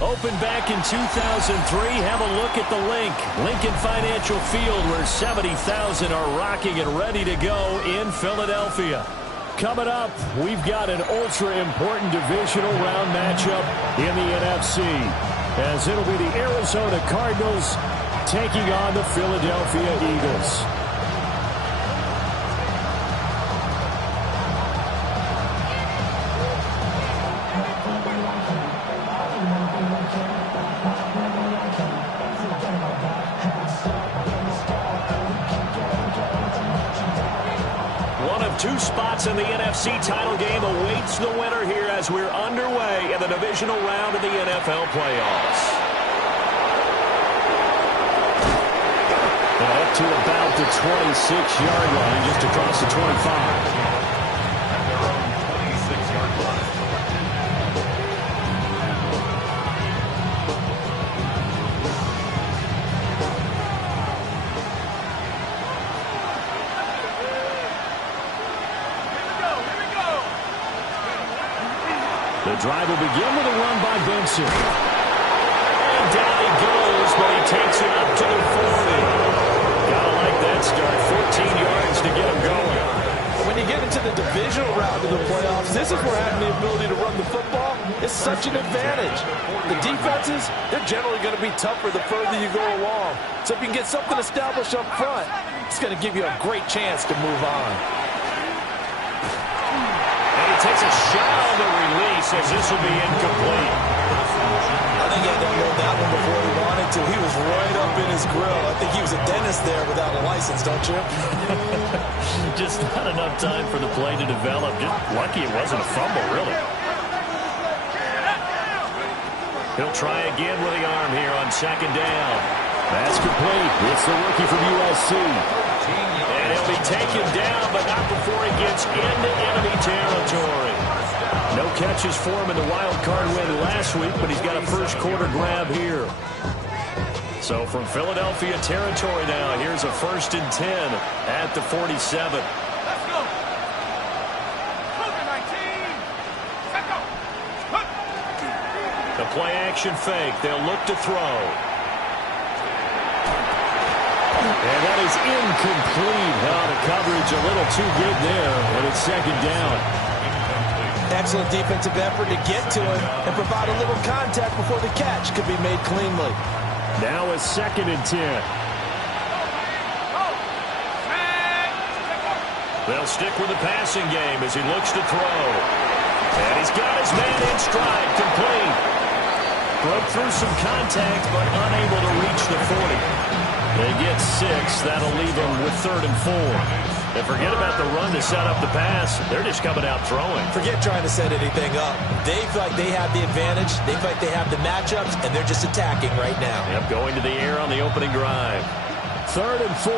Opened back in 2003. Have a look at the Lincoln Financial Field, where 70,000 are rocking and ready to go in Philadelphia. Coming up, we've got an ultra-important divisional round matchup in the NFC, as it'll be the Arizona Cardinals taking on the Philadelphia Eagles. Two spots in the NFC title game awaits the winner here as we're underway in the divisional round of the NFL playoffs. Up to about the 26-yard line, just across the 25. The drive will begin with a run by Benson. And down he goes, but he takes it up to the 40. Gotta like that start. 14 yards to get him going. When you get into the divisional round of the playoffs, this is where having the ability to run the football is such an advantage. The defenses, they're generally going to be tougher the further you go along. So if you can get something established up front, it's going to give you a great chance to move on. Takes a shot on the release as this will be incomplete. I think he had to unload that one before he wanted to. He was right up in his grill. I think he was a dentist there without a license, don't you? Just not enough time for the play to develop. Just lucky it wasn't a fumble, really. He'll try again with the arm here on second down. That's complete. It's the rookie from USC. And he'll be taken down, but not before he gets into enemy territory. No catches for him in the wild card win last week, but he's got a first quarter grab here. So from Philadelphia territory now, here's a 1st and 10 at the 47. Let's go. The play action fake. They'll look to throw. And that is incomplete. The coverage a little too good there, and it's second down. Excellent defensive effort to get to him and provide a little contact before the catch could be made cleanly. Now a 2nd and 10. They'll stick with the passing game as he looks to throw. And he's got his man in stride, complete. Broke through some contact, but unable to reach the 40. They get 6. That'll leave them with 3rd and 4. And forget about the run to set up the pass. They're just coming out throwing. Forget trying to set anything up. They feel like they have the advantage. They feel like they have the matchups, and they're just attacking right now. Yep, going to the air on the opening drive. 3rd and 4.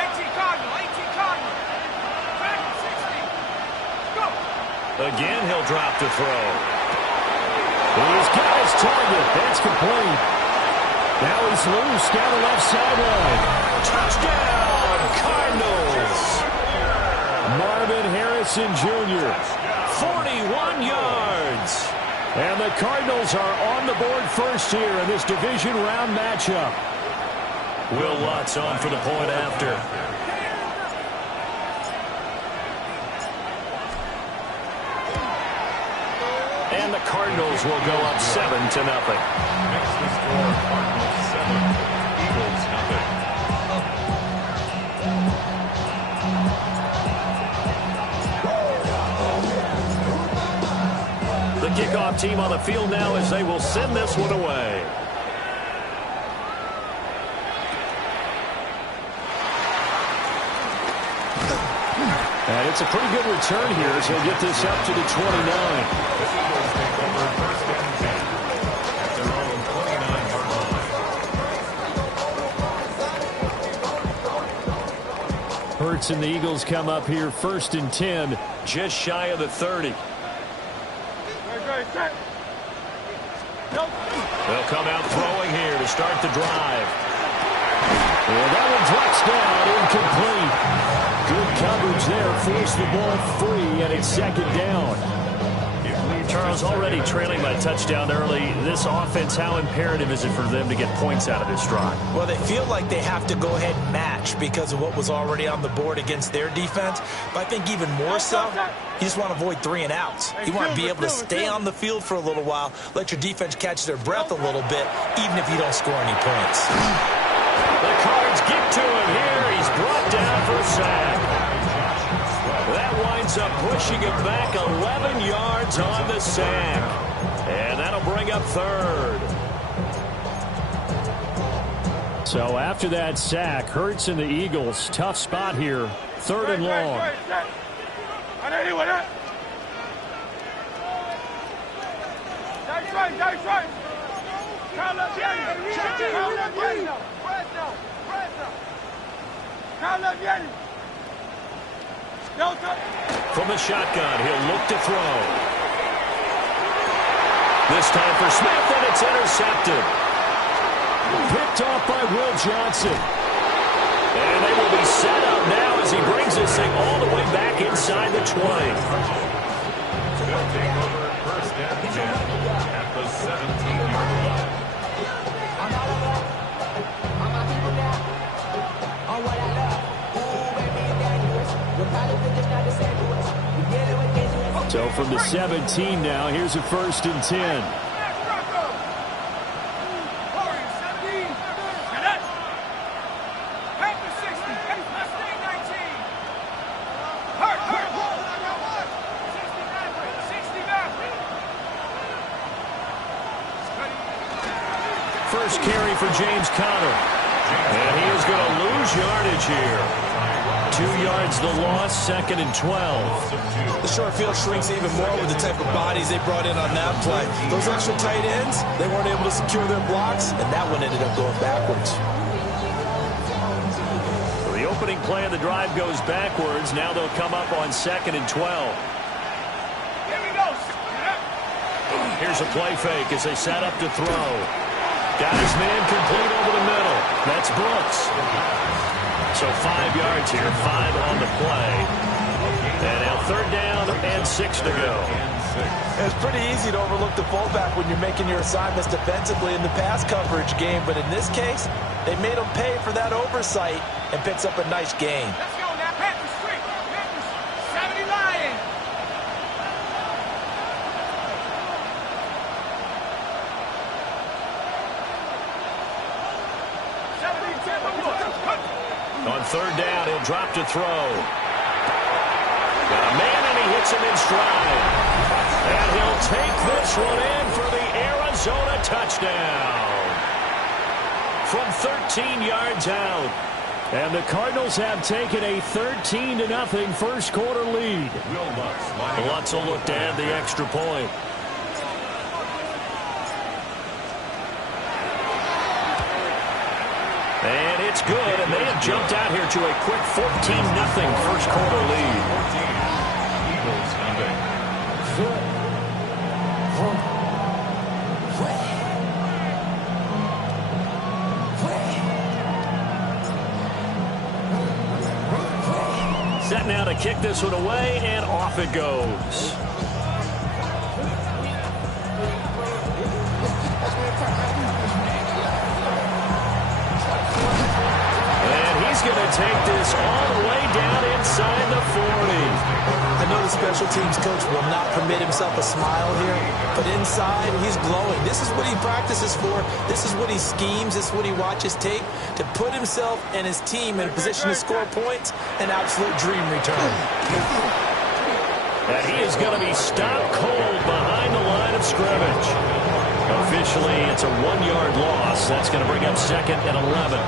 18 Cardinal. Back 60. Go. Again, he'll drop to throw. He's got his target. That's complete. Now he's loose down the left sideline. Touchdown, Cardinals. Marvin Harrison Jr., 41 yards. And the Cardinals are on the board first here in this division round matchup. Will Lutz on for the point after. And the Cardinals will go up 7-0. Next to score, Cardinals 7, Eagles nothing. The kickoff team on the field now as they will send this one away. And it's a pretty good return here as he'll get this up to the 29. The Eagles take over first and 10 at their own 29-yard line. Hurts and the Eagles come up here first and 10, just shy of the 30. They'll come out throwing here to start the drive. And that one drops down, incomplete. Good coverage there, forced the ball free, and it's second down. Charles, already trailing by touchdown early. This offense, how imperative is it for them to get points out of this drive? Well, they feel like they have to go ahead and match because of what was already on the board against their defense. But I think even more so, you just want to avoid 3 and outs. You want to be able to stay on the field for a little while, let your defense catch their breath a little bit, even if you don't score any points. The Cards get to him here. He's brought down for a sack. That winds up pushing him back 11 yards on the sack. And that'll bring up third. So after that sack, Hurts and the Eagles, tough spot here. Third and long. From the shotgun, he'll look to throw. This time for Smith, and it's intercepted. Picked off by Will Johnson. And they will be set up now as he brings this thing all the way back inside the 20. They'll take over first and 10 at the 17-yard line. So from the 17 now, here's a first and 10. First carry for James Conner. And he is going to lose yardage here. 2 yards the loss, second and 12. The short field shrinks even more with the type of bodies they brought in on that play. Those extra tight ends, they weren't able to secure their blocks, and that one ended up going backwards. So the opening play of the drive goes backwards. Now they'll come up on second and 12. Here we go. Here's a play fake as they set up to throw. Got his man complete over the middle. That's Brooks. So 5 yards here, 5 on the play. And now third down and 6 to go. It's pretty easy to overlook the fullback when you're making your assignments defensively in the pass coverage game, but in this case, they made him pay for that oversight and picks up a nice gain. Let's go now. Panthers straight. Panthers 70 Lions. On third down, he'll drop to throw. Got a man, and he hits him in stride. And he'll take this one in for the Arizona touchdown. From 13 yards out. And the Cardinals have taken a 13-0 first quarter lead. Lutz will look to add the extra point. And it's good, and they have jumped out here to a quick 14-0 first quarter lead. Eagles coming. Set now to kick this one away, and off it goes. He's going to take this all the way down inside the 40. I know the special teams coach will not permit himself a smile here, but inside, he's glowing. This is what he practices for. This is what he schemes. This is what he watches tape to put himself and his team in a position to score points. An absolute dream return. And he is going to be stopped cold behind the line of scrimmage. eventually it's a 1-yard loss. That's going to bring up 2nd and 11.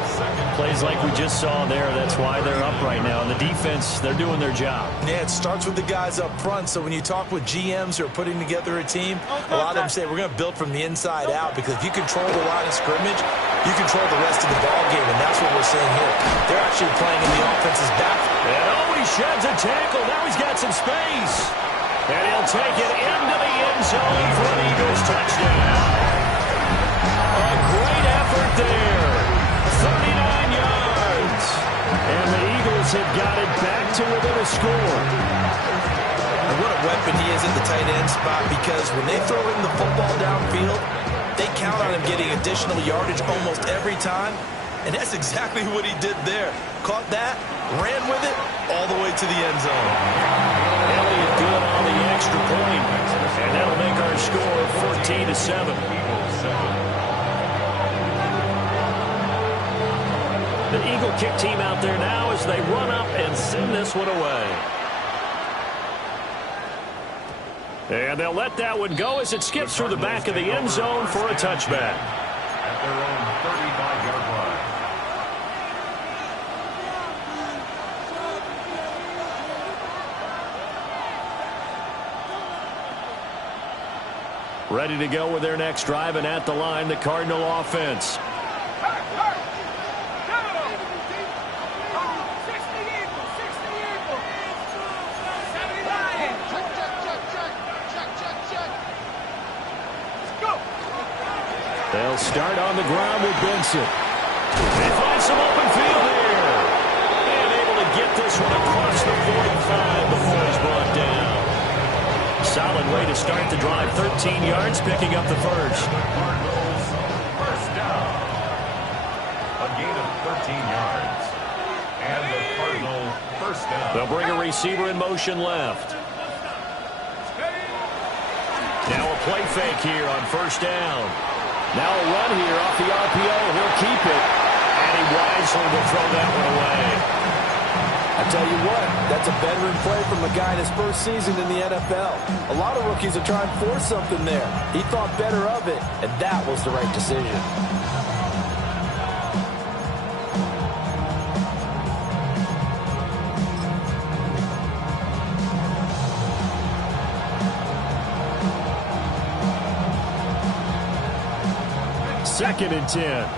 Plays like we just saw there. That's why they're up right now. And the defense, they're doing their job. Yeah, it starts with the guys up front. So when you talk with GMs who are putting together a team, a lot of them say we're going to build from the inside out, because if you control the line of scrimmage, you control the rest of the ball game, and that's what we're seeing here. They're actually playing in the offense's back. And he sheds a tackle. Now he's got some space. And he'll take it into the end zone for an Eagles touchdown. A great effort there. 39 yards. And the Eagles have got it back to within a score. And what a weapon he is at the tight end spot, because when they throw him the football downfield, they count on him getting additional yardage almost every time. And that's exactly what he did there. Caught that, ran with it, all the way to the end zone. Elliott good on the extra point. And that'll make our score 14-7. The Eagle kick team out there now as they run up and send this one away. And they'll let that one go as it skips through the back of the end zone for a touchback. At their own 35-yard line. Ready to go with their next drive, and at the line, the Cardinal offense. They'll start on the ground with Benson. They find some open field here. And able to get this one across the 45 before he's brought down. Solid way to start the drive. 13 yards, picking up the first. Cardinals, first down. A gain of 13 yards. And the Cardinal first down. They'll bring a receiver in motion left. Now a play fake here on first down. Now a run here off the RPO. He'll keep it. And he wisely will throw that one away. I tell you what, that's a veteran play from a guy in his first season in the NFL. A lot of rookies are trying to force something there. He thought better of it, and that was the right decision. Second and 10.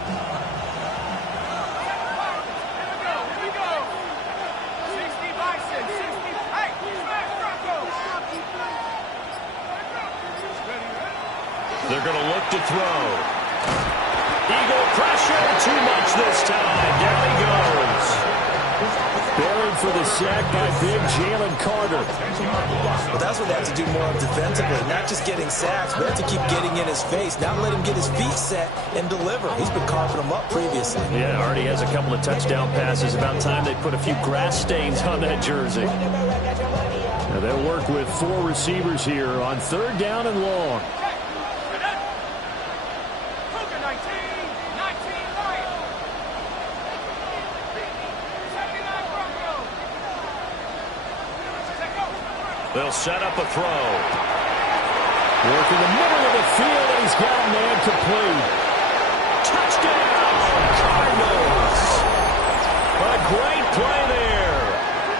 They're going to look to throw. Eagle pressure, too much this time. Down he goes. Buried for the sack by big Jalen Carter. Well, that's what they have to do more of defensively. Not just getting sacks, but have to keep getting in his face. Not let him get his feet set and deliver. He's been carving them up previously. Yeah, already has a couple of touchdown passes. About time they put a few grass stains on that jersey. Now they'll work with 4 receivers here on third down and long. They'll set up a throw. Work in the middle of the field, and he's got a man complete. Touchdown, Cardinals. A great play there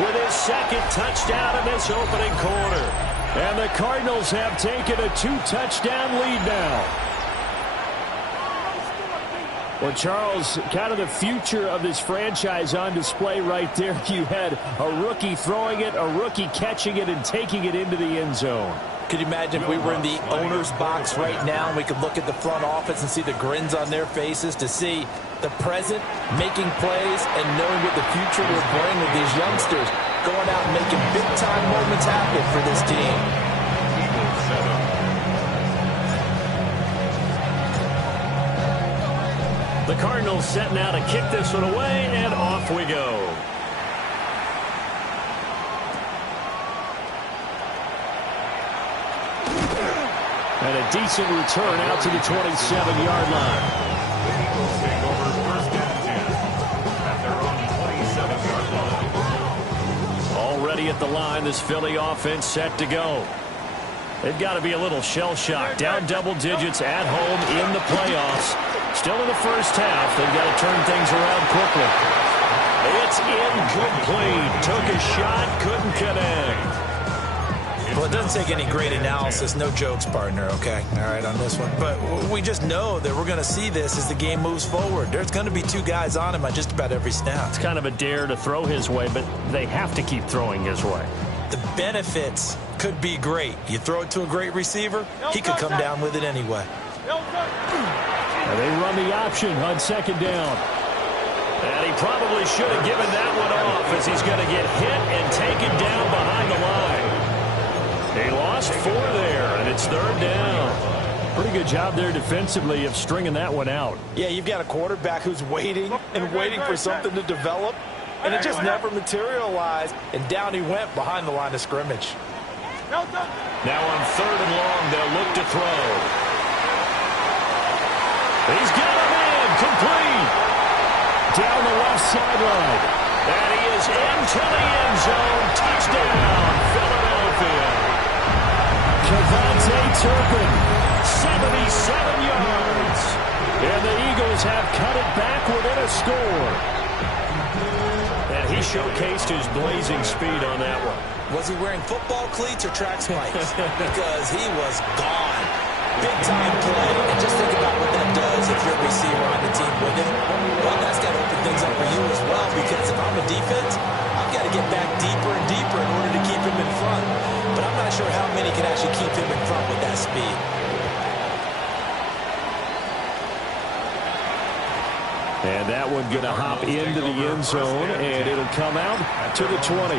with his second touchdown in this opening quarter. And the Cardinals have taken a 2-touchdown lead now. Well, Charles, kind of the future of this franchise on display right there. You had a rookie throwing it, a rookie catching it, and taking it into the end zone. Could you imagine if we were in the owner's box right now and we could look at the front office and see the grins on their faces, to see the present making plays and knowing what the future will bring with these youngsters going out and making big-time moments happen for this team. The Cardinals set now to kick this one away, and off we go. And a decent return out to the 27-yard line. The Eagles take over first and 10 at their own 27-yard line. Already at the line, this Philly offense set to go. They've got to be a little shell-shocked. Down double digits at home in the playoffs. Still in the first half. They've got to turn things around quickly. It's incomplete. Took a shot, couldn't connect. Well, it doesn't take any great analysis. No jokes, partner, okay? All right, on this one. But we just know that we're going to see this as the game moves forward. There's going to be two guys on him on just about every snap. It's kind of a dare to throw his way, but they have to keep throwing his way. The benefits could be great. You throw it to a great receiver, he could come down with it anyway. And they run the option on second down. And he probably should have given that one off as he's going to get hit and taken down behind the line. He lost 4 there, and it's third down. Pretty good job there defensively of stringing that one out. Yeah, you've got a quarterback who's waiting and waiting for something to develop, and it just never materialized, and down he went behind the line of scrimmage. Now on third and long, they'll look to throw. He's got him in, complete. Down the left sideline. And he is into the end zone. Touchdown, Philadelphia. Cavante Turpin, 77 yards. And the Eagles have cut it back within a score. And he showcased his blazing speed on that one. Was he wearing football cleats or track spikes? Because he was gone. Big-time play. And just think about what that does if you're a receiver on the team with him. Well, that's got to open things up for you as well, because if I'm a defense, I've got to get back deeper and deeper in order to keep him in front. But I'm not sure how many can actually keep him in front with that speed. And that one going to hop into the end zone, and it'll come out to the 20.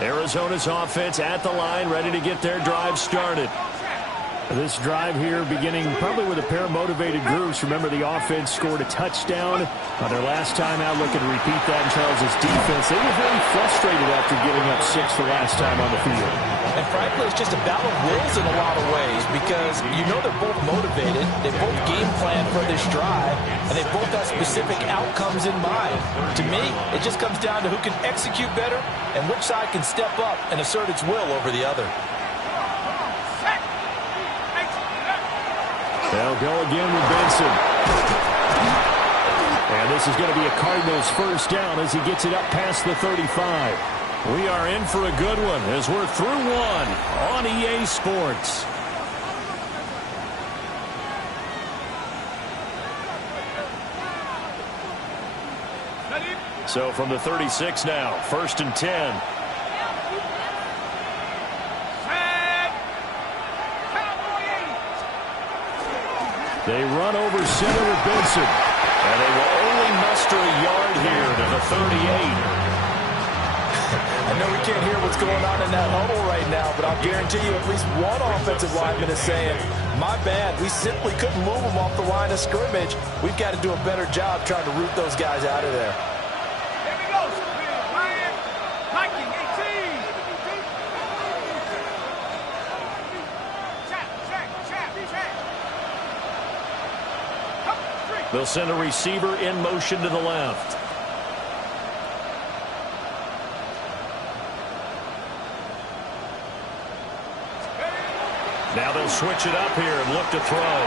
Arizona's offense at the line, ready to get their drive started. This drive here beginning probably with a pair of motivated groups. Remember, the offense scored a touchdown on their last time out. Looking to repeat that in Charles' defense. They were very frustrated after giving up 6 the last time on the field. And frankly, it's just a battle of wills in a lot of ways, because you know they're both motivated. They both game plan for this drive, and they both have specific outcomes in mind. To me, it just comes down to who can execute better and which side can step up and assert its will over the other. They'll go again with Benson. And this is going to be a Cardinals first down as he gets it up past the 35. We are in for a good one as we're through one on EA Sports. So from the 36 now, first and 10. They run over center with Benson. And they will only muster a yard here to the 38. I know we can't hear what's going on in that huddle right now, but I'll guarantee you at least one offensive lineman is saying, my bad, we simply couldn't move them off the line of scrimmage. We've got to do a better job trying to root those guys out of there. Here we go, Ryan. Viking 18. They'll send a receiver in motion to the left. Now they'll switch it up here and look to throw.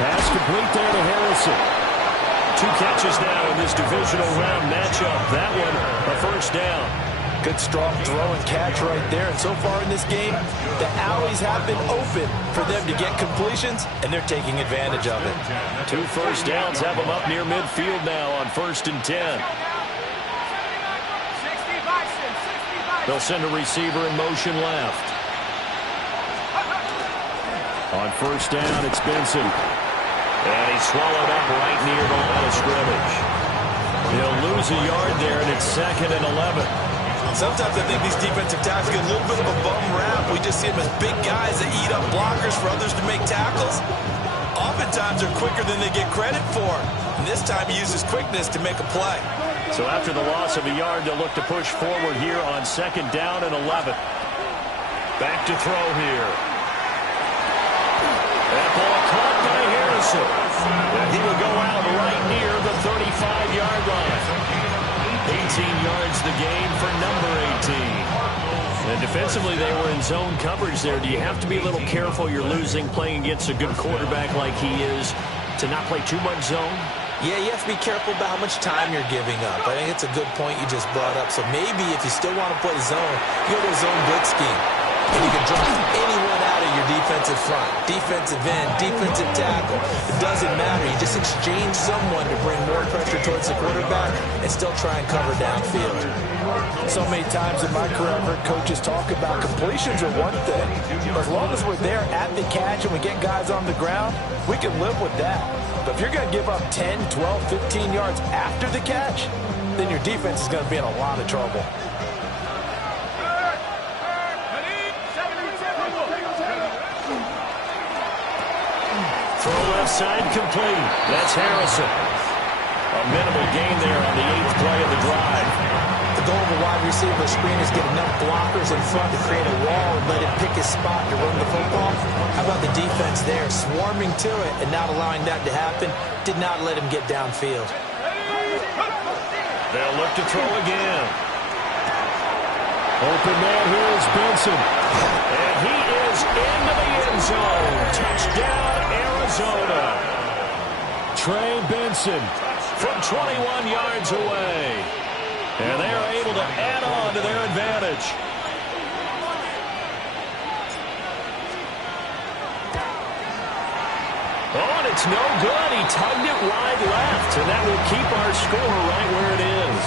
Pass complete there to Harrison. 2 catches now in this divisional round matchup. That one, a first down. Good strong throw and catch right there. And so far in this game, the alleys have been open for them to get completions, and they're taking advantage of it. 2 first downs have them up near midfield now on first and 10. They'll send a receiver in motion left. On first down, it's Benson. And he's swallowed up right near the line of scrimmage. He'll lose a yard there, and it's second and 11. Sometimes I think these defensive tackles get a little bit of a bum rap. We just see them as big guys that eat up blockers for others to make tackles. Oftentimes they're quicker than they get credit for. And this time he uses quickness to make a play. So after the loss of a yard, they'll look to push forward here on second down and 11. Back to throw here. That ball caught by Harrison. Harrison. And he will go out right near the 35-yard line. 18 yards the gain for number 18. And defensively, they were in zone coverage there. Do you have to be a little careful you're losing playing against a good quarterback like he is to not play too much zone? Yeah, you have to be careful about how much time you're giving up. I think it's a good point you just brought up. So maybe if you still want to play zone, you go to a zone blitz scheme. And you can drop anyone out of your defensive front, defensive end, defensive tackle. It doesn't matter. You just exchange someone to bring more pressure towards the quarterback and still try and cover downfield. So many times in my career, I've heard coaches talk about completions are one thing. As long as we're there at the catch and we get guys on the ground, we can live with that. But if you're going to give up 10, 12, 15 yards after the catch, then your defense is going to be in a lot of trouble. Throw left side complete. That's Harrison. A minimal gain there on the 8th play of the drive. The goal of a wide receiver screen is get enough blockers in front to create a wall and let him pick his spot to run the football. How about the defense there, swarming to it and not allowing that to happen? Did not let him get downfield. They'll look to throw again. Open man here is Benson. And he is into the end zone. Touchdown, Arizona. Trey Benson From 21 yards away. And they are able to add on to their advantage. Oh, and it's no good. He tugged it wide left, and that will keep our score right where it is.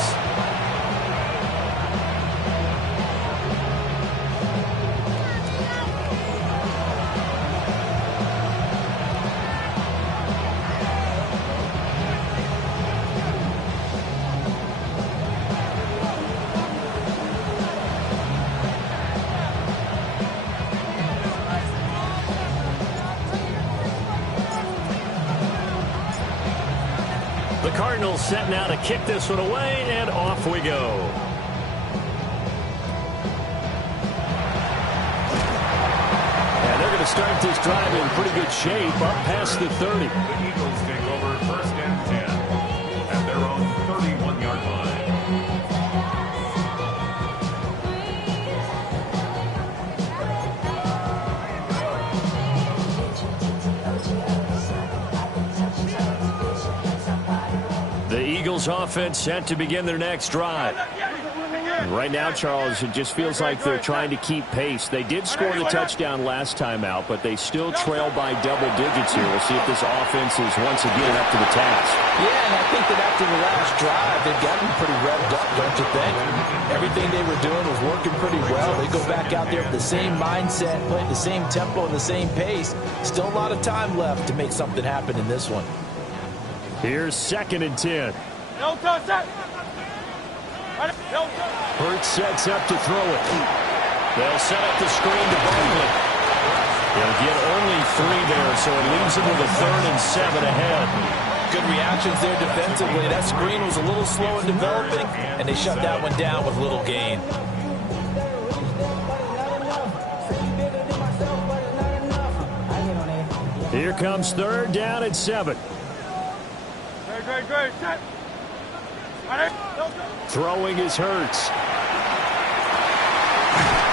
The Cardinals set now to kick this one away, and off we go. And they're going to start this drive in pretty good shape, up past the 30. The Eagles take over 1st and 10 at their own 31-yard line. The Eagles offense set to begin their next drive. Right now, Charles, it just feels like they're trying to keep pace. They did score the touchdown last time out, but they still trail by double digits here. We'll see if this offense is once again up to the task. Yeah, and I think that after the last drive, they've gotten pretty revved up, don't you think? Everything they were doing was working pretty well. They go back out there with the same mindset, playing the same tempo and the same pace. Still a lot of time left to make something happen in this one. Here's 2nd and 10. Hurts sets up to throw it. They'll set up the screen to Barkley. He'll get only 3 there, so it leaves him with a 3rd and 7 ahead. Good reactions there defensively. That screen was a little slow in developing, and they shut that one down with little gain. Here comes 3rd down and 7. Throwing is Hurts.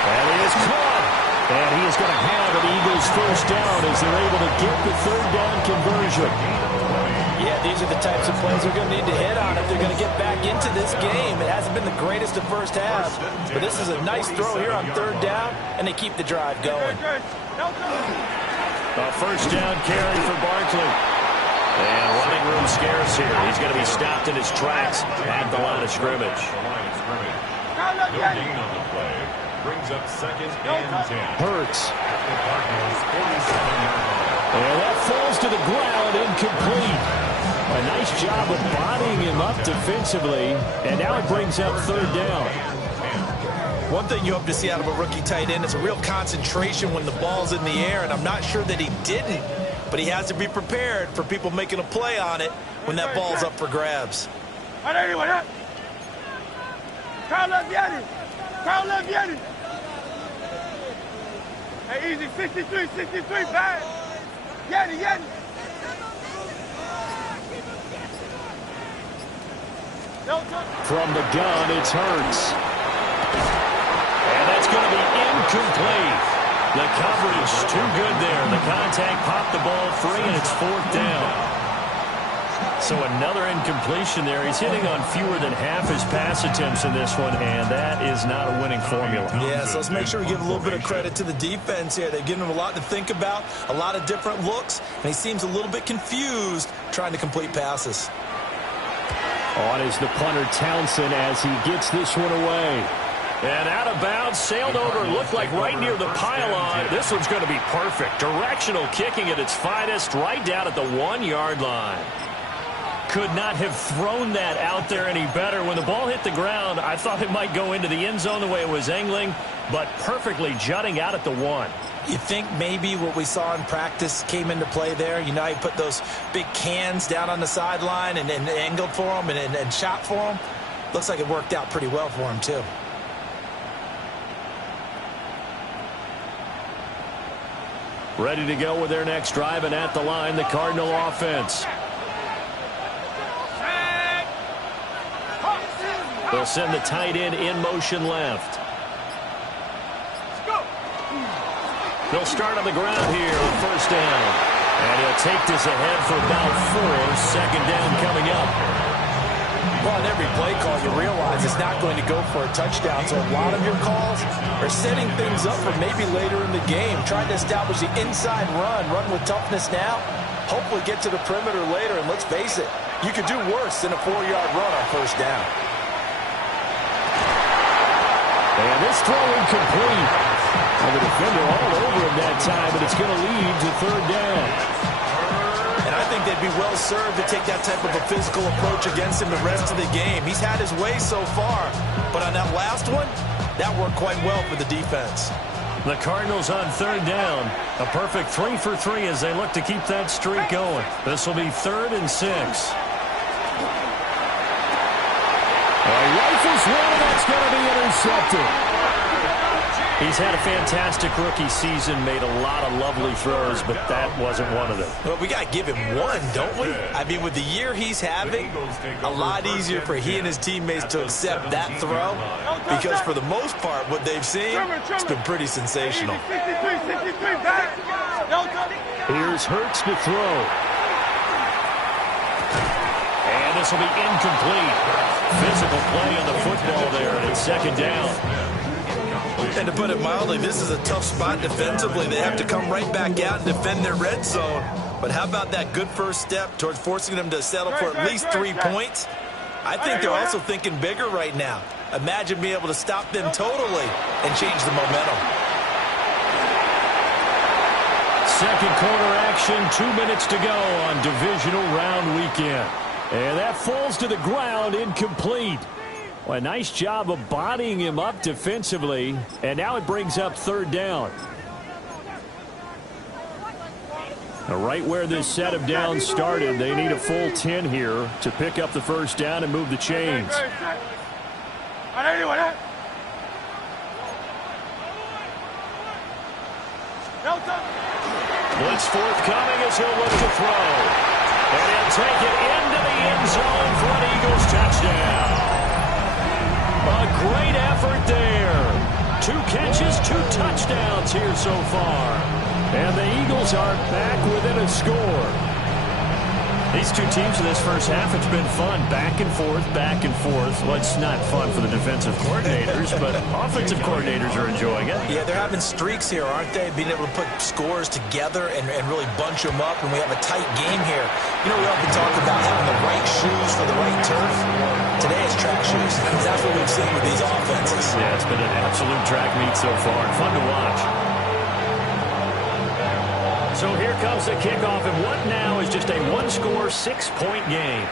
And he is caught. And he is going to have an Eagles 1st down as they're able to get the 3rd down conversion. Yeah, these are the types of plays they're going to need to hit on if they're going to get back into this game. It hasn't been the greatest of first half, but this is a nice throw here on 3rd down, and they keep the drive going. A 1st down carry for Barkley. And running room scarce here. He's going to be stopped in his tracks at the line of scrimmage. No gain on the play. Brings up 2nd and 10. Hurts. At the Cardinals' 47-yard line. And that falls to the ground, incomplete. A nice job of bodying him up defensively, and now it brings up 3rd down. One thing you hope to see out of a rookie tight end is a real concentration when the ball's in the air, and I'm not sure that he didn't, but he has to be prepared for people making a play on it when that ball's up for grabs. Hey, easy, 63, bad. Get it. From the gun, it's Hurts. And that's going to be incomplete. The coverage too good there. The contact popped the ball free, and it's 4th down. So another incompletion there. He's hitting on fewer than half his pass attempts in this one, and that is not a winning formula. Yeah, so let's make sure we give a little bit of credit to the defense here. They've given him a lot to think about, a lot of different looks, and he seems a little bit confused trying to complete passes. On is the punter Townsend as he gets this one away. And out of bounds, sailed over, looked like right near the pylon. This one's going to be perfect. Directional kicking at its finest, right down at the 1-yard line. Could not have thrown that out there any better. When the ball hit the ground, I thought it might go into the end zone the way it was angling, but perfectly jutting out at the 1. You think maybe what we saw in practice came into play there? You know, he put those big cans down on the sideline and angled for him and shot for him. Looks like it worked out pretty well for him, too. Ready to go with their next drive, and at the line, the Cardinal offense. They'll send the tight end in motion left. They'll start on the ground here on 1st down. And he'll take this ahead for about 4. 2nd down coming up. Well, on every play call, you realize it's not going to go for a touchdown. So a lot of your calls are setting things up for maybe later in the game. Trying to establish the inside run with toughness now. Hopefully get to the perimeter later. And let's face it, you could do worse than a 4-yard run on 1st down. And this throw incomplete. And the defender all over him that time, but it's going to lead to 3rd down. And I think they'd be well served to take that type of a physical approach against him the rest of the game. He's had his way so far, but on that last one, that worked quite well for the defense. The Cardinals on 3rd down. A perfect 3 for 3 as they look to keep that streak going. This will be 3rd and 6. Rifles one, and that's going to be intercepted. He's had a fantastic rookie season, made a lot of lovely throws, but that wasn't one of them. Well, we got to give him one, don't we? I mean, with the year he's having, a lot easier for he and his teammates to accept that throw, because for the most part, what they've seen, it's been pretty sensational. Here's Hurts to throw. And this will be incomplete. Physical play on the football there, and it's 2nd down. And to put it mildly, this is a tough spot defensively. They have to come right back out and defend their red zone. But how about that good first step towards forcing them to settle for at least 3 points? I think they're also thinking bigger right now. Imagine being able to stop them totally and change the momentum. 2nd quarter action, 2 minutes to go on Divisional round weekend. And that falls to the ground, incomplete. Well, a nice job of bodying him up defensively. And now it brings up 3rd down. Now, right where this set of downs started, they need a full 10 here to pick up the 1st down and move the chains. Blitz forthcoming as he'll look to throw. And he'll take it into the end zone for an Eagles touchdown. A great effort there. 2 catches, 2 touchdowns here so far. And the Eagles are back within a score. These two teams in this first half, it's been fun. Back and forth, back and forth. Well, it's not fun for the defensive coordinators, but offensive coordinators are enjoying it. Yeah, they're having streaks here, aren't they? Being able to put scores together and really bunch them up, and we have a tight game here. You know, we often talk about having the right shoes for the right turf. Today it's track shoes. That's what we've seen with these offenses. Yeah, it's been an absolute track meet so far, and fun to watch. So here comes the kickoff, and what now is just a 1-score, 6-point game.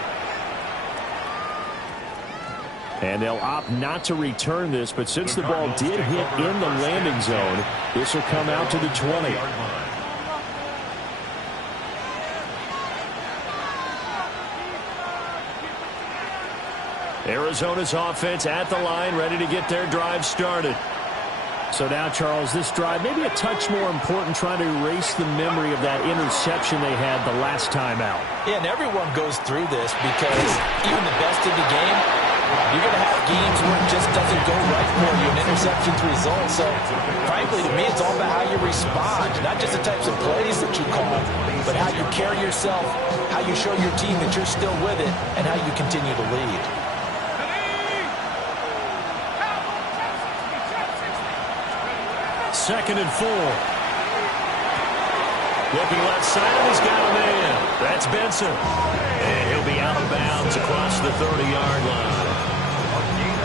And they'll opt not to return this, but since the ball did hit in the landing zone, this will come out to the 20. Arizona's offense at the line, ready to get their drive started. So now, Charles, this drive maybe a touch more important, trying to erase the memory of that interception they had the last time out. Yeah, and everyone goes through this because even the best in the game You're going to have games where it just doesn't go right for you, and interceptions result. So, frankly, to me, it's all about how you respond, not just the types of plays that you call, but how you carry yourself, how you show your team that you're still with it, and how you continue to lead. Second and 4. Looking left side, and he's got a man. That's Benson. And he'll be out of bounds across the 30-yard line.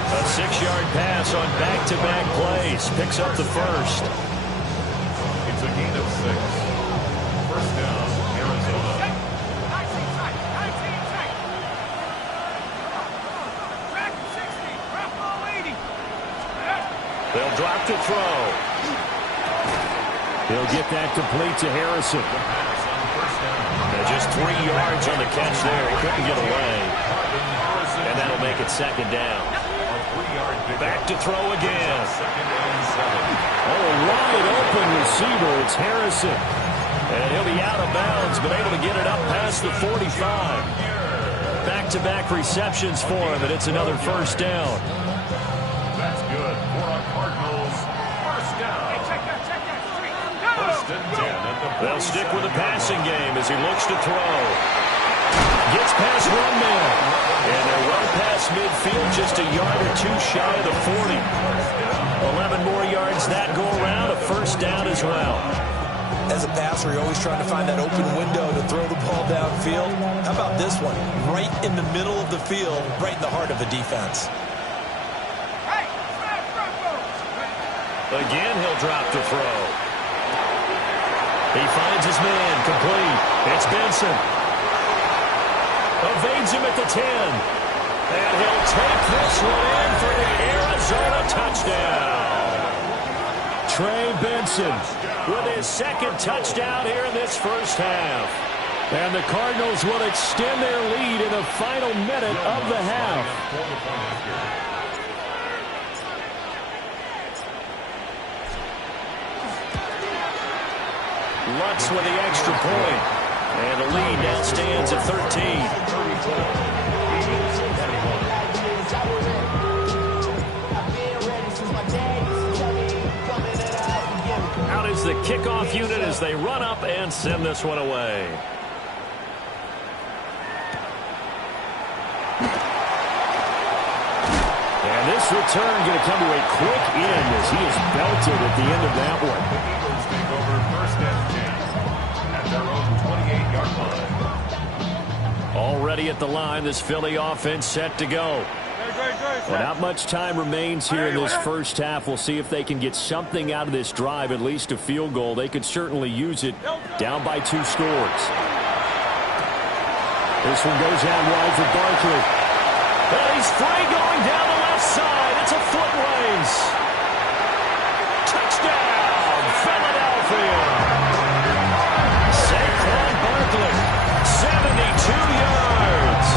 A 6-yard pass on back-to-back plays. Picks up the first. It's a gain of 6. First down, Arizona. They'll drop to throw. He'll get that complete to Harrison. Just 3 yards on the catch there. He couldn't get away. And that'll make it second down. Back to throw again. Oh, a wide open receiver. It's Harrison. And he'll be out of bounds, but able to get it up past the 45. Back-to-back receptions for him, and it's another first down. That's good for our Cardinals. First down. First and 10 at the They'll stick with the passing game as he looks to throw. Gets past one man. And they're well past midfield, just a yard or two shy of the 40. 11 more yards that go around, a first down as well. As a passer, you're always trying to find that open window to throw the ball downfield. How about this one? Right in the middle of the field, right in the heart of the defense. Again, he'll drop to throw. He finds his man, complete. It's Benson. Evades him at the 10. And he'll take this one in for the Arizona touchdown. Trey Benson with his second touchdown here in this first half. And the Cardinals will extend their lead in the final minute of the half. Lutz with the extra point. And the lead now stands at 13. Out is the kickoff unit as they run up and send this one away. And this return going to come to a quick end as he is belted at the end of that one. Take over first and 10 at their own 28-yard line. Already at the line, this Philly offense set to go. Well, not much time remains here in this first half. We'll see if they can get something out of this drive, at least a field goal. They could certainly use it down by 2 scores. This one goes out wide for Barkley. And he's free going down the left side. It's a foot race. Touchdown, Philadelphia. Saquon Barkley, 72 yards.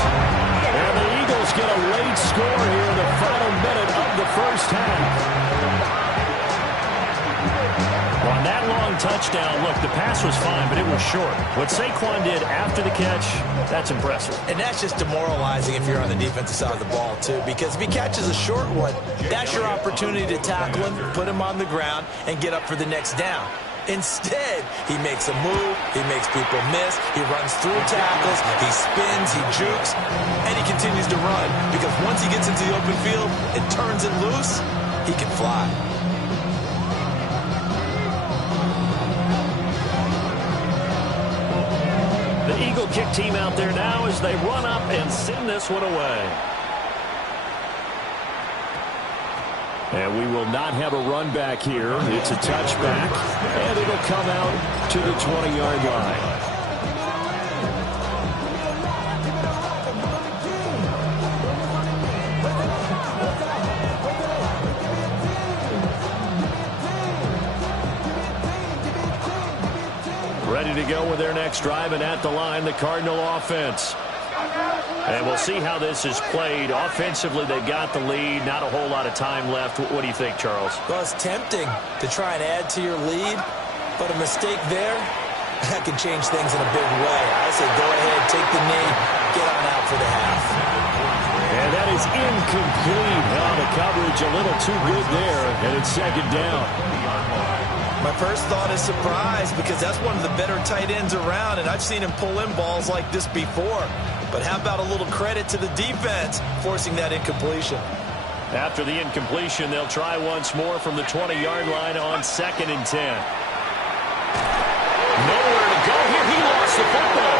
And the Eagles get a late score here in the final minute of the first half. On that long touchdown, look, the pass was fine, but it was short. What Saquon did after the catch, that's impressive. And that's just demoralizing if you're on the defensive side of the ball, too, because if he catches a short one, that's your opportunity to tackle him, put him on the ground, and get up for the next down. Instead, he makes a move, he makes people miss, he runs through tackles, he spins, he jukes, and he continues to run, because once he gets into the open field and turns it loose, he can fly. The Eagle kick team out there now as they run up and send this one away. And we will not have a run back here. It's a touchback, and it'll come out to the 20-yard line. Ready to go with their next drive, and at the line, the Cardinal offense. And we'll see how this is played. Offensively, they got the lead. Not a whole lot of time left. What do you think, Charles? Well, it's tempting to try and add to your lead, but a mistake there, that can change things in a big way. I say go ahead, take the knee, get on out for the half. And that is incomplete. Well, the coverage a little too good there, and it's second down. My first thought is surprise because that's one of the better tight ends around, and I've seen him pull in balls like this before. But how about a little credit to the defense forcing that incompletion? After the incompletion, they'll try once more from the 20-yard line on 2nd and 10. Nowhere to go here. He lost the football.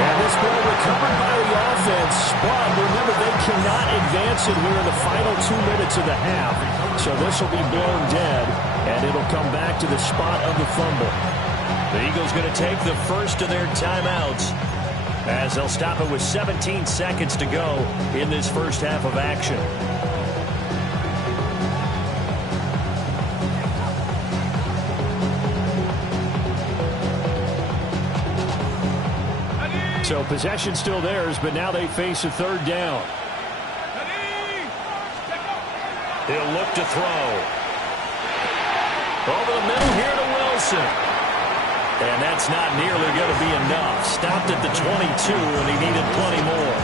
And this ball recovered by the offense. But remember, they cannot advance it here in the final 2 minutes of the half. So this will be blown dead, and it'll come back to the spot of the fumble. The Eagles going to take the first of their timeouts as they'll stop it with 17 seconds to go in this first half of action. So possession still theirs, but now they face a third down. He'll look to throw. Over the middle here to Wilson. And that's not nearly going to be enough. Stopped at the 22, and he needed plenty more.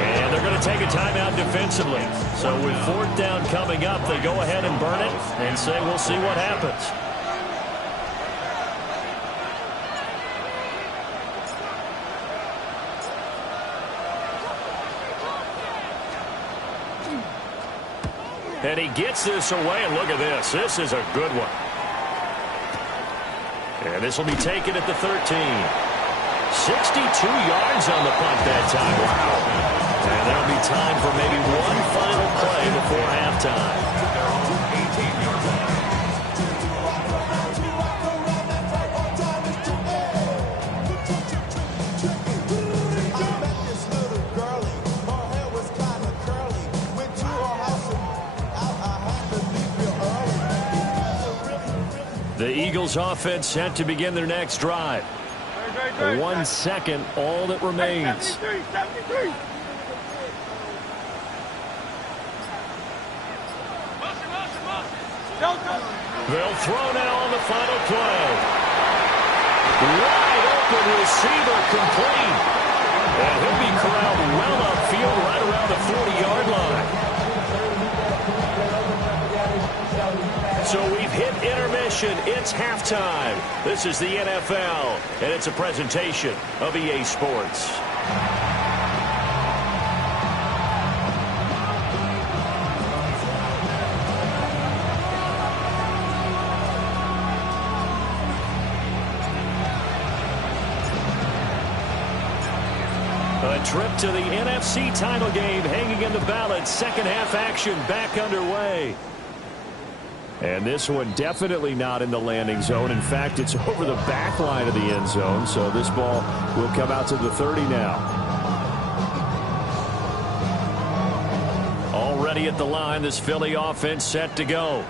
And they're going to take a timeout defensively. So with 4th down coming up, they go ahead and burn it and say we'll see what happens. And he gets this away, and look at this. This is a good one. And this will be taken at the 13. 62 yards on the punt that time. Wow. And there'll be time for maybe one final play before halftime. The Eagles offense set to begin their next drive. 1 second, all that remains. 73. They'll throw now on the final play. Wide open receiver complete. And he'll be corralled well upfield right around the 40-yard line. So we've hit intermission. It's halftime. This is the NFL, and it's a presentation of EA Sports. A trip to the NFC title game hanging in the balance. Second half action back underway. And this one definitely not in the landing zone. In fact, it's over the back line of the end zone. So this ball will come out to the 30 now. Already at the line, this Philly offense set to go.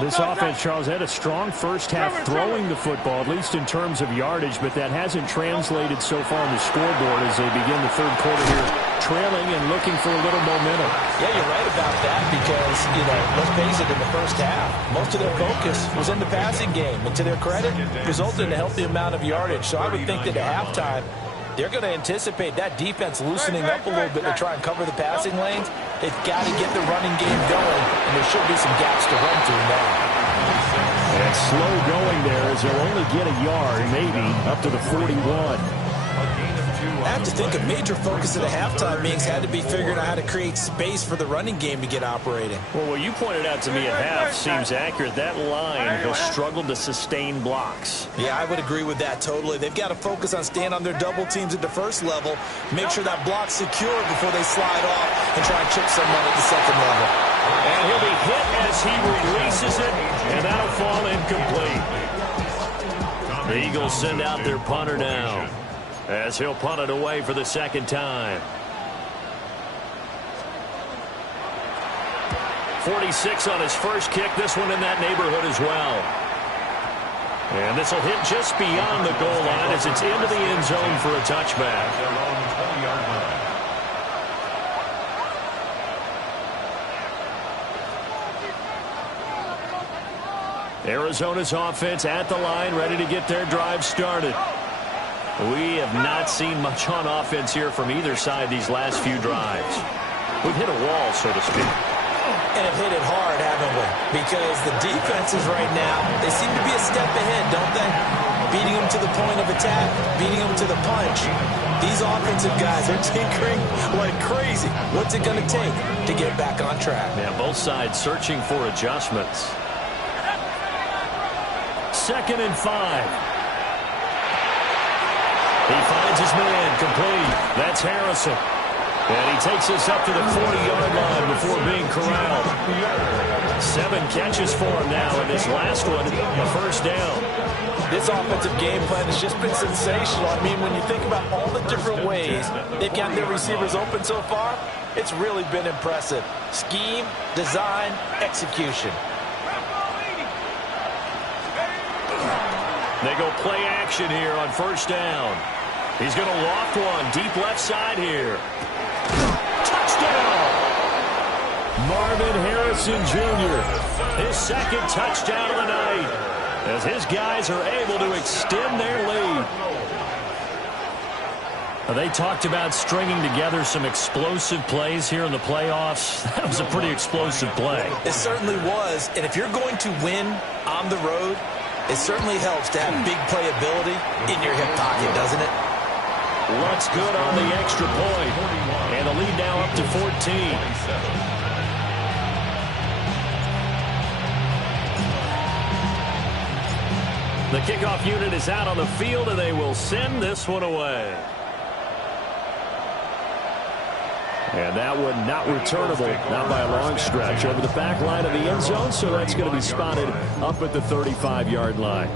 This offense, Charles, had a strong first half throwing the football, at least in terms of yardage, but that hasn't translated so far on the scoreboard as they begin the third quarter here, trailing and looking for a little momentum. Yeah, you're right about that because, let's face it, in the first half, most of their focus was in the passing game. And to their credit, resulted in a healthy amount of yardage. So I would think that at halftime, they're going to anticipate that defense loosening up a little bit to try and cover the passing lanes. They've got to get the running game going, and there should be some gaps to run through now. And slow going there as they'll only get a yard, maybe, up to the 41. I have to think a major focus at the halftime means had to be figuring out how to create space for the running game to get operating. Well, what you pointed out to me at half seems accurate. That line has struggled to sustain blocks. Yeah, I would agree with that totally. They've got to focus on staying on their double teams at the first level, make sure that block's secure before they slide off and try and chip someone at the second level. And he'll be hit as he releases it, and that'll fall incomplete. The Eagles send out their punter now, as he'll punt it away for the second time. 46 on his first kick. This one in that neighborhood as well. And this will hit just beyond the goal line as it's into the end zone for a touchback. Arizona's offense at the line, ready to get their drive started. We have not seen much on offense here from either side these last few drives. We've hit a wall, so to speak. And have hit it hard, haven't we? Because the defenses right now, they seem to be a step ahead, don't they? Beating them to the point of attack, beating them to the punch. These offensive guys are tinkering like crazy. What's it going to take to get back on track? Yeah, both sides searching for adjustments. 2nd and 5. He finds his man complete. That's Harrison. And he takes us up to the 40-yard line before being corralled. 7 catches for him now, and this last one, a first down. This offensive game plan has just been sensational. I mean, when you think about all the different ways they've gotten their receivers open so far, it's really been impressive. Scheme, design, execution. They go play action here on first down. He's going to loft one deep left side here. Touchdown! Marvin Harrison Jr. His 2nd touchdown of the night as his guys are able to extend their lead. They talked about stringing together some explosive plays here in the playoffs. That was a pretty explosive play. It certainly was, and if you're going to win on the road, it certainly helps to have big playability in your hip pocket, doesn't it? Looks good on the extra point. And the lead now up to 14. The kickoff unit is out on the field, and they will send this one away. And that one not returnable, not by a long stretch, over the back line of the end zone, so that's going to be spotted up at the 35-yard line.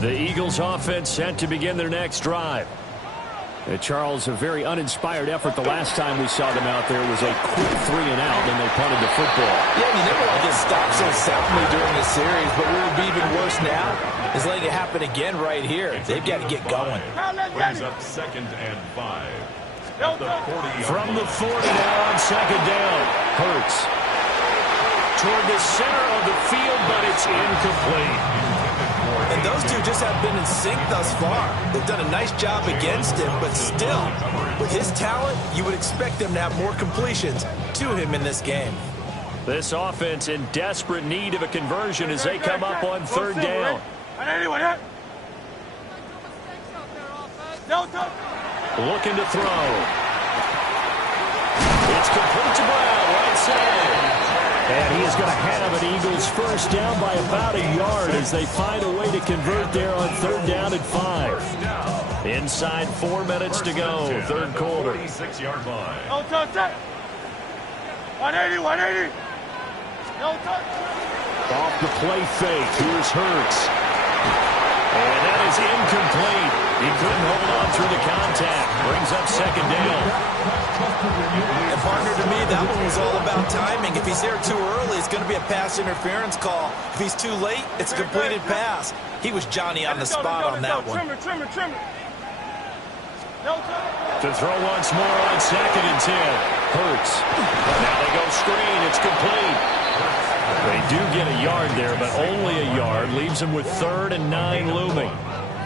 The Eagles offense set to begin their next drive. Charles, a very uninspired effort the last time we saw them out there was a quick 3-and-out, and they punted the football. Yeah, you never want to get stopped so soundly during the series, but what would be even worse now is letting it happen again right here. They've got to get going. Brings up 2nd and 5. At the 40 From the 40 now on 2nd down. Hurts toward the center of the field, but it's incomplete. And those two just have been in sync thus far. They've done a nice job against him, but still, with his talent, you would expect them to have more completions to him in this game. This offense in desperate need of a conversion as they come up on 3rd down. Looking to throw. It's complete to Brown, right side. And he is going to have an Eagles first down by about a yard as they find a way to convert there on 3rd down and 5. Inside 4 minutes to go, 3rd quarter. 46-yard line. 180. No touch. Off the play fake, here's Hurts. And that is incomplete. He couldn't hold on through the contact. Brings up 2nd down. And partner, to me, that one was all about timing. If he's there too early, it's going to be a pass interference call. If he's too late, it's a completed pass. He was Johnny on the spot on that one. Trimmer. No touch. To throw once more on 2nd and 10. Hurts. Now they go screen. It's complete. They do get a yard there, but only a yard. Leaves them with 3rd and 9 looming.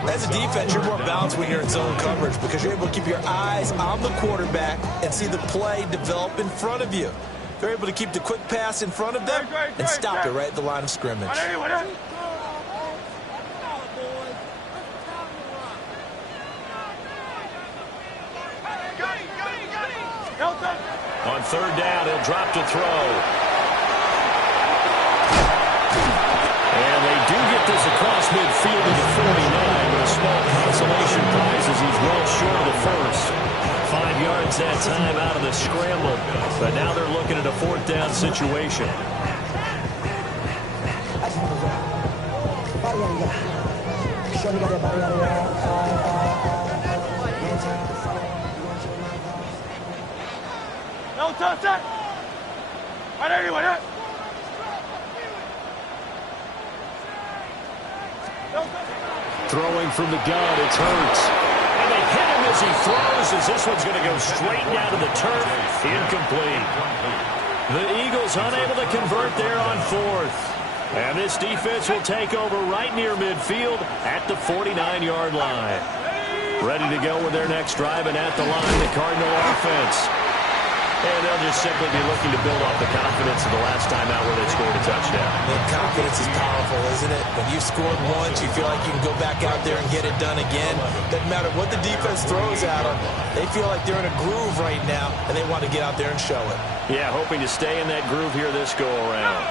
As a defense, you're more balanced when you're in zone coverage because you're able to keep your eyes on the quarterback and see the play develop in front of you. They're able to keep the quick pass in front of them and stop it right at the line of scrimmage. On 3rd down, he'll drop to throw. And they do get this across midfield to the 49 with a small consolation prize as he's well short of the first. 5 yards that time out of the scramble. But now they're looking at a 4th down situation. No touch that. 180. Throwing from the gun, it's Hurts. And they hit him as he throws, as this one's going to go straight down to the turf. Incomplete. The Eagles unable to convert there on 4th. And this defense will take over right near midfield at the 49-yard line. Ready to go with their next drive, and at the line, the Cardinal offense. And they'll just simply be looking to build off the confidence of the last time out where they scored a touchdown. And confidence is powerful, isn't it? When you've scored once, you feel like you can go back out there and get it done again. Doesn't matter what the defense throws at them. They feel like they're in a groove right now, and they want to get out there and show it. Yeah, hoping to stay in that groove here this go-around.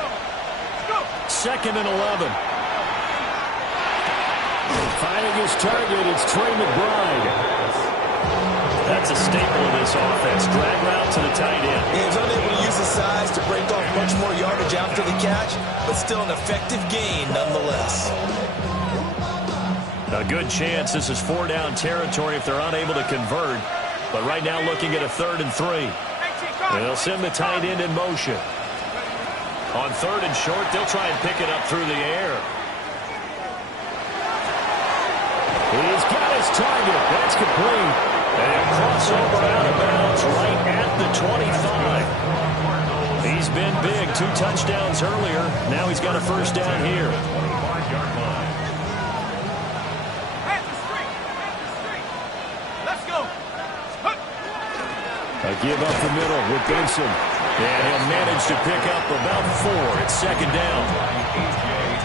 2nd and 11. Finding his target, it's Trey McBride. That's a staple of this offense. Drag route to the tight end. He was unable to use his size to break off much more yardage after the catch, but still an effective gain nonetheless. A good chance this is 4-down territory if they're unable to convert. But right now looking at a 3rd and 3. And they'll send the tight end in motion. On 3rd and short, they'll try and pick it up through the air. He's got his target. That's complete. And a crossover out of bounds right at the 25. He's been big. 2 touchdowns earlier. Now he's got a 1st down here. Let's go. A give up the middle with Benson. And he'll manage to pick up about 4. It's 2nd down.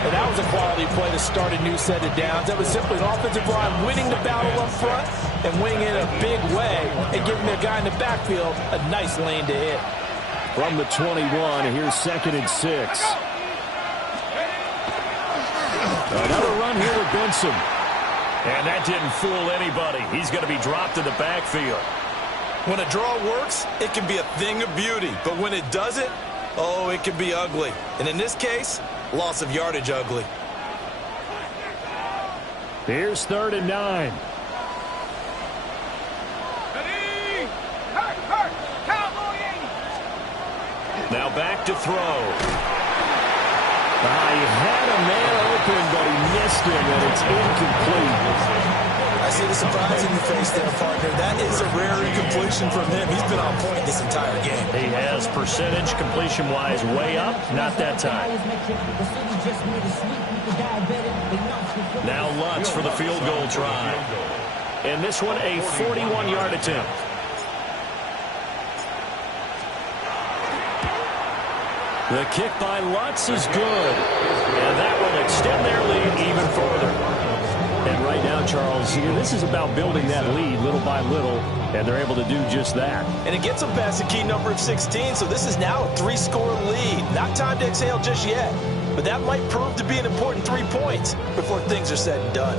And that was a quality play to start a new set of downs. That was simply an offensive line winning the battle up front and winning it in a big way and giving their guy in the backfield a nice lane to hit. From the 21, here's 2nd and 6. Another run here with Benson. And that didn't fool anybody. He's going to be dropped in the backfield. When a draw works, it can be a thing of beauty. But when it doesn't, oh, it can be ugly. And in this case, loss of yardage ugly. Here's 3rd and 9. Ready? Hurt. Cowboy 80. Now back to throw. He had a man open, but he missed him, and it's incomplete. I see the surprise in your face there, partner. That is a rare incompletion from him. He's been on point this entire game. He has percentage completion-wise way up. Not that time. Now Lutz for the field goal try. And this one a 41-yard attempt. The kick by Lutz is good. And that will extend their lead even further. And right now, Charles, this is about building that lead little by little, and they're able to do just that. And it gets them past the key number of 16, so this is now a 3-score lead. Not time to exhale just yet, but that might prove to be an important 3 points before things are said and done.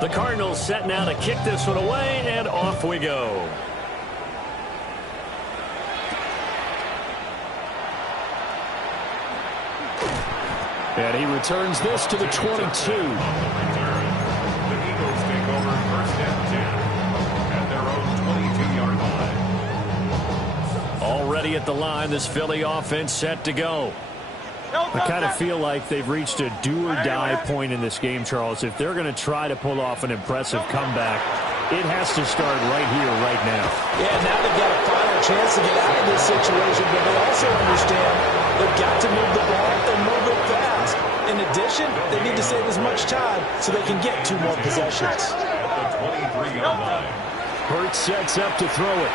The Cardinals set now to kick this one away, and off we go. And he returns this to the 22. The Eagles take over 1st and 10 at their own 22-yard line. Already at the line, this Philly offense set to go. I kind of feel like they've reached a do-or-die point in this game, Charles. If they're going to try to pull off an impressive comeback, it has to start right here, right now. Yeah, now they've got a final chance to get out of this situation, but they also understand they've got to move the ball and move it fast. In addition, they need to save as much time so they can get 2 more possessions. At the 23-yard line. Hurts sets up to throw it.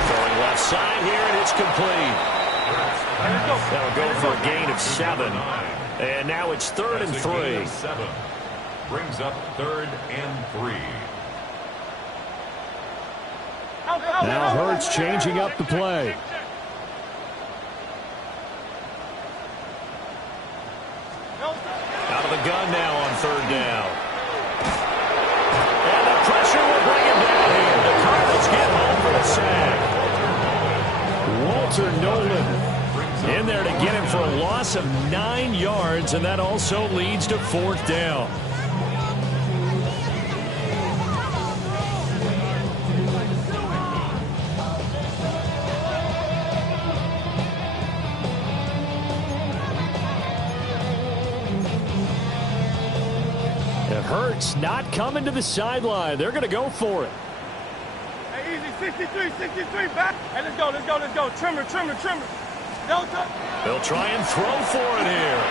Going left side here, and it's complete. That'll go for a gain of 7. And now it's 3rd and 3. 7 brings up 3rd and 3. Now Hurts changing up the play. Out of the gun now on 3rd down. And the pressure will bring him down here. The Cardinals get home for the sack. Walter Nolan in there to get him for a loss of 9 yards, and that also leads to 4th down. It hurts not coming to the sideline. They're going to go for it. Hey, easy, 63, back. Hey, let's go. Trimmer. They'll try and throw for it here.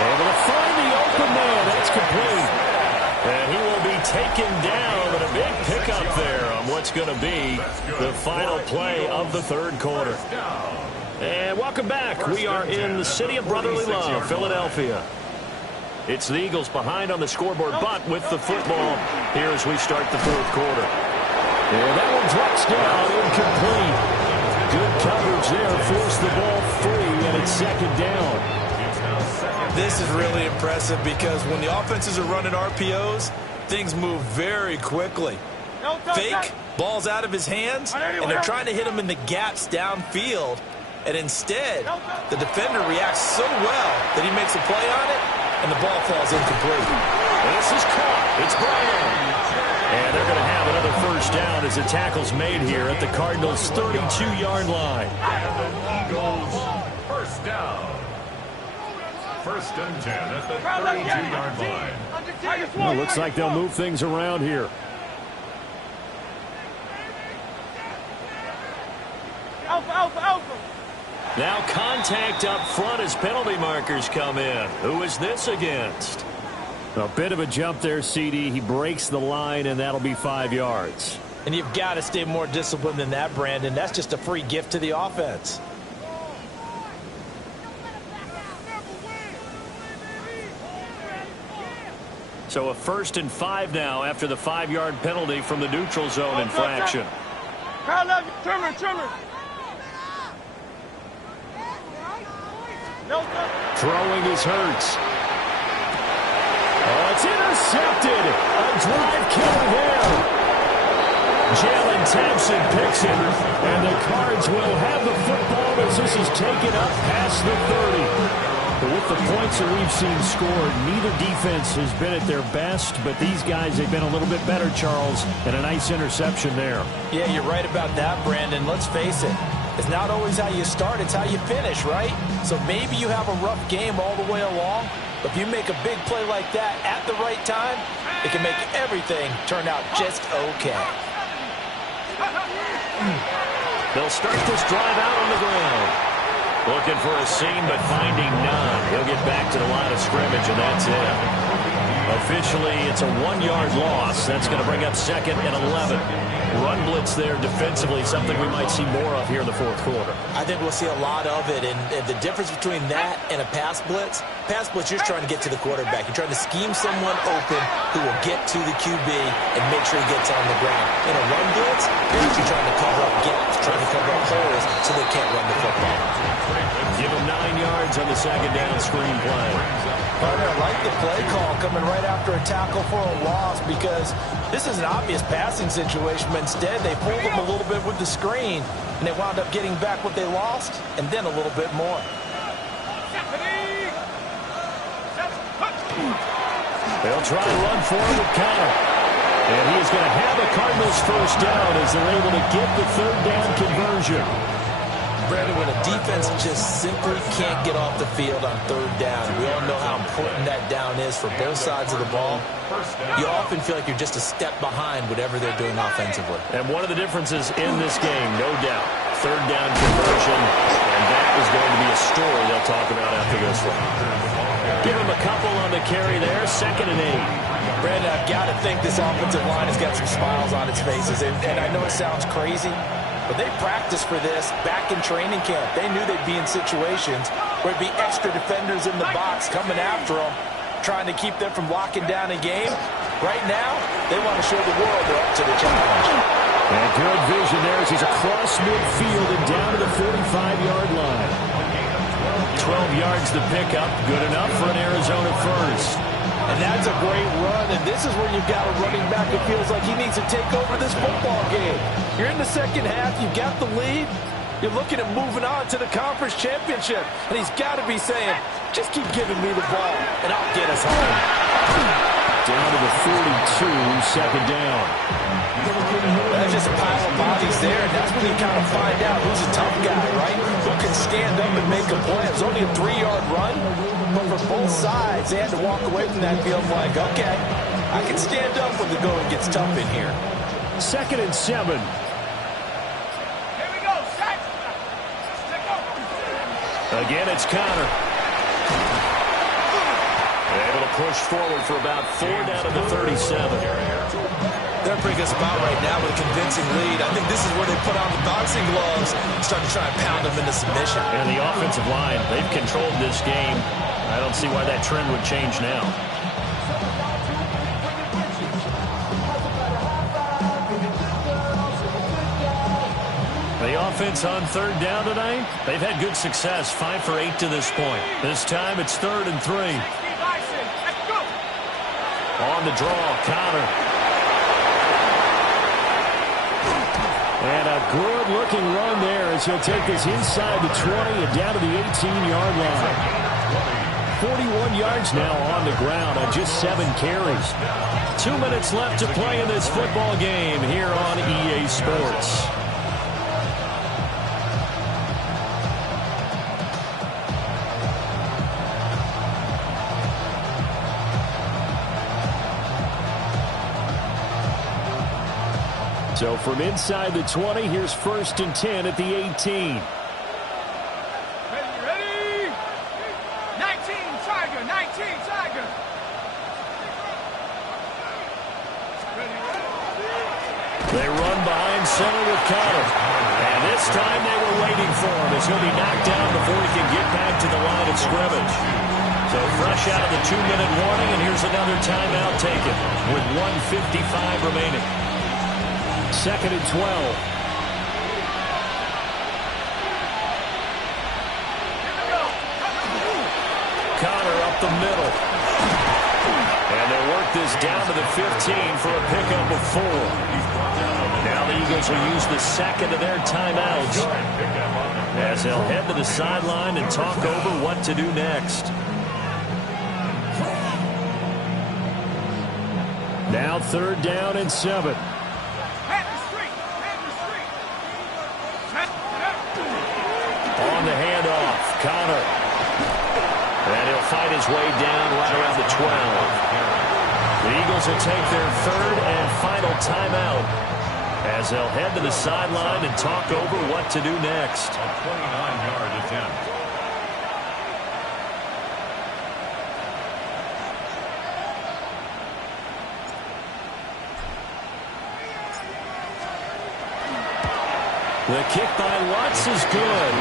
Able to find the open man. That's complete. And he will be taken down, but a big pickup there on what's going to be the final play of the third quarter. And welcome back. We are in the city of brotherly love, Philadelphia. It's the Eagles behind on the scoreboard, but with the football here as we start the fourth quarter. And that one drops down, incomplete. Good coverage there, forced the ball free, and it's second down. This is really impressive because when the offenses are running RPOs, things move very quickly. Fake, ball's out of his hands, and they're trying to hit him in the gaps downfield. And instead, the defender reacts so well that he makes a play on it, and the ball falls incomplete. This is caught. It's Brown. And they're going to have another first down as the tackle's made here at the Cardinals' 32-yard line. And the Eagles, first down. First and 10 at the 32-yard line. Well, looks like they'll move things around here. Now contact up front as penalty markers come in. Who is this against? A bit of a jump there, CD. He breaks the line, and that'll be 5 yards. And you've got to stay more disciplined than that, Brandon. That's just a free gift to the offense. So a 1st and 5 now after the 5-yard penalty from the neutral zone infraction. Throwing is Hurts. Oh, it's intercepted. A drive killer there. Jalen Thompson picks it, and the Cards will have the football as this is taken up past the 30. But with the points that we've seen scored, neither defense has been at their best, but these guys have been a little bit better, Charles, and a nice interception there. Yeah, you're right about that, Brandon. Let's face it. It's not always how you start, it's how you finish, right? So maybe you have a rough game all the way along, but if you make a big play like that at the right time, it can make everything turn out just okay. They'll start this drive out on the ground. Looking for a seam, but finding none. He'll get back to the line of scrimmage, and that's it. Officially, it's a 1-yard loss. That's going to bring up 2nd and 11. Run blitz there defensively, something we might see more of here in the fourth quarter. I think we'll see a lot of it, and the difference between that and a pass blitz, you're just trying to get to the quarterback. You're trying to scheme someone open who will get to the QB and make sure he gets on the ground. In a run blitz, you're actually trying to cover up gaps, trying to cover up holes so they can't run the football. Give him 9 yards on the 2nd down screen play. Partner, I like the play call coming right after a tackle for a loss because this is an obvious passing situation, but instead they fooled them a little bit with the screen, and they wound up getting back what they lost and then a little bit more. They'll try to run for it with Connor. And he is going to have the Cardinals first down as they're able to get the 3rd down conversion. Brandon, when a defense just simply can't get off the field on 3rd down, we all know how important that down is for both sides of the ball. You often feel like you're just a step behind whatever they're doing offensively. And one of the differences in this game, no doubt, 3rd down conversion, and that is going to be a story they'll talk about after this one. Give him a couple on the carry there, 2nd and 8. Brandon, I've got to think this offensive line has got some smiles on its faces, and I know it sounds crazy, but they practiced for this back in training camp. They knew they'd be in situations where it'd be extra defenders in the box coming after them, trying to keep them from locking down a game. Right now, they want to show the world they're up to the challenge. And good vision there as he's across midfield and down to the 45-yard line. 12 yards to pick up, good enough for an Arizona first. And that's a great run, and this is where you've got a running back that feels like he needs to take over this football game. You're in the second half, you've got the lead, you're looking at moving on to the conference championship, and he's got to be saying, just keep giving me the ball, and I'll get us home. Down to the 42, 2nd down. That's just a pile of bodies there, and that's when you kind of find out who's a tough guy, right? Who can stand up and make a play. It was only a 3-yard run, but for both sides, they had to walk away from that field like, okay, I can stand up when the going gets tough in here. 2nd and 7. Here we go, set. Again, it's Connor. Able to push forward for about 4 down to the 37. They're a pretty good spot right now with a convincing lead. I think this is where they put on the boxing gloves and start to try and pound them into submission. And the offensive line, they've controlled this game. I don't see why that trend would change now. The offense on 3rd down tonight, they've had good success, 5 for 8 to this point. This time it's 3rd and 3. On the draw, Connor. And a good-looking run there as he'll take this inside the 20 and down to the 18-yard line. 41 yards now on the ground on just 7 carries. 2 minutes left to play in this football game here on EA Sports. So from inside the 20, here's 1st and 10 at the 18. Ready? 19, Tiger. 19, Tiger. They run behind center with Connor. And this time they were waiting for him as he'll be knocked down before he can get back to the line of scrimmage. So fresh out of the 2-minute warning, and here's another timeout taken with 1:55 remaining. 2nd and 12. Connor up the middle. And they'll work this down to the 15 for a pickup of 4. Now the Eagles will use the 2nd of their timeouts as they'll head to the sideline and talk over what to do next. Now 3rd down and 7. On the handoff, Connor. And he'll fight his way down right around the 12. The Eagles will take their 3rd and final timeout as they'll head to the sideline and talk over what to do next. A 29-yard attempt. The kick by Lutz is good,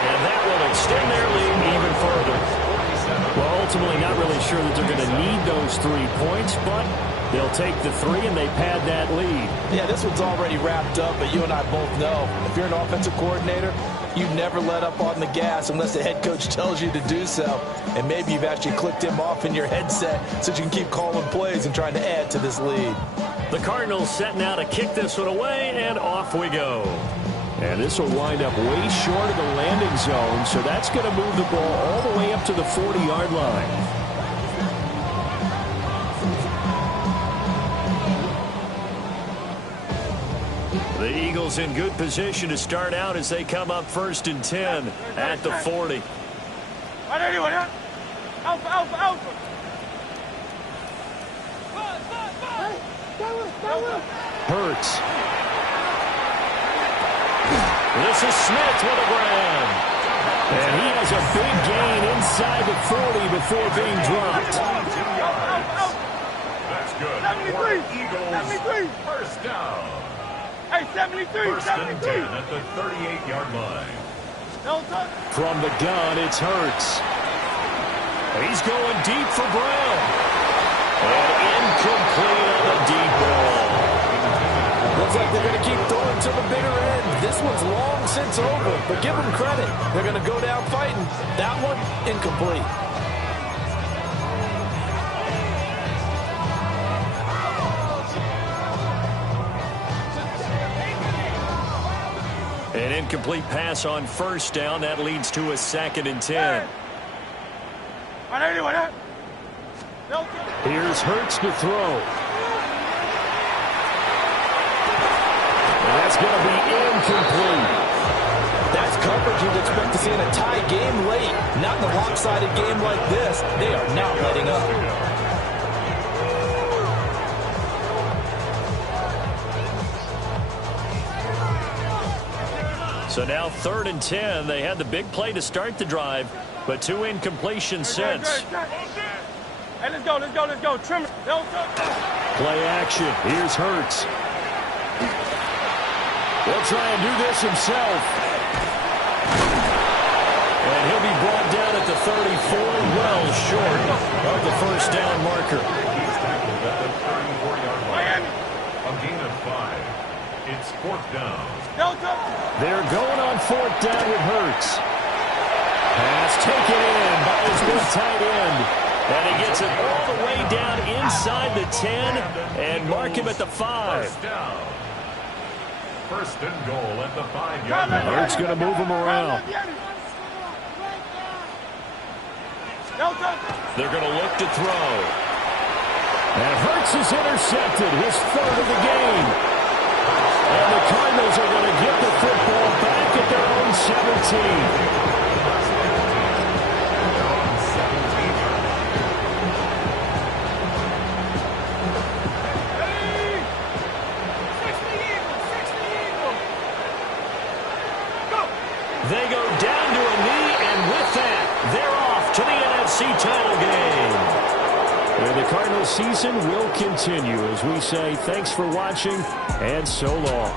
and that will extend their lead even further. Well, ultimately not really sure that they're going to need those 3 points, but they'll take the 3 and they pad that lead. Yeah, this one's already wrapped up, but you and I both know if you're an offensive coordinator, you never let up on the gas unless the head coach tells you to do so. And maybe you've actually clicked him off in your headset so you can keep calling plays and trying to add to this lead. The Cardinals set now to kick this one away, and off we go. And this will wind up way short of the landing zone, so that's going to move the ball all the way up to the 40-yard line. The Eagles in good position to start out as they come up 1st and 10 at the 40. Alpha, Alpha. Hurts. This is Smith with a grab. And he has a big gain inside the 40 before being dropped. That's good. 73. Eagles. 73. First down. Hey, 73. 1st and 10 at the 38-yard line. From the gun, it's Hurts. He's going deep for Brown. And incomplete on the deep ball. Looks like they're going to keep throwing to the bitter end. This one's long since over, but give them credit. They're going to go down fighting. That one, incomplete. An incomplete pass on 1st down. That leads to a 2nd and 10. Here's Hurts to throw. And that's going to be incomplete. That's coverage you'd expect to see in a tie game late. Not in a lopsided game like this. They are not letting up. So now 3rd and 10. They had the big play to start the drive, but 2 incompletions since. Hey, let's go. Trim it. Play action. Here's Hurts. He'll try and do this himself. And he'll be brought down at the 34, well short of the first down marker. He's tackled at the 34-yard line. A gain of 5. It's 4th down. They're going on 4th down with Hurts. Pass taken in by his big tight end. And he gets it all the way down inside the 10 and mark him at the 5. First down. 1st and goal at the 5-yard line. Hurts going to move him around. They're going to look to throw. And Hurts is intercepted, his 3rd of the game. And the Cardinals are going to get the football back at their own 17. They go down to a knee, and with that, they're off to the NFC title game. And the Cardinals season will continue as we say thanks for watching and so long.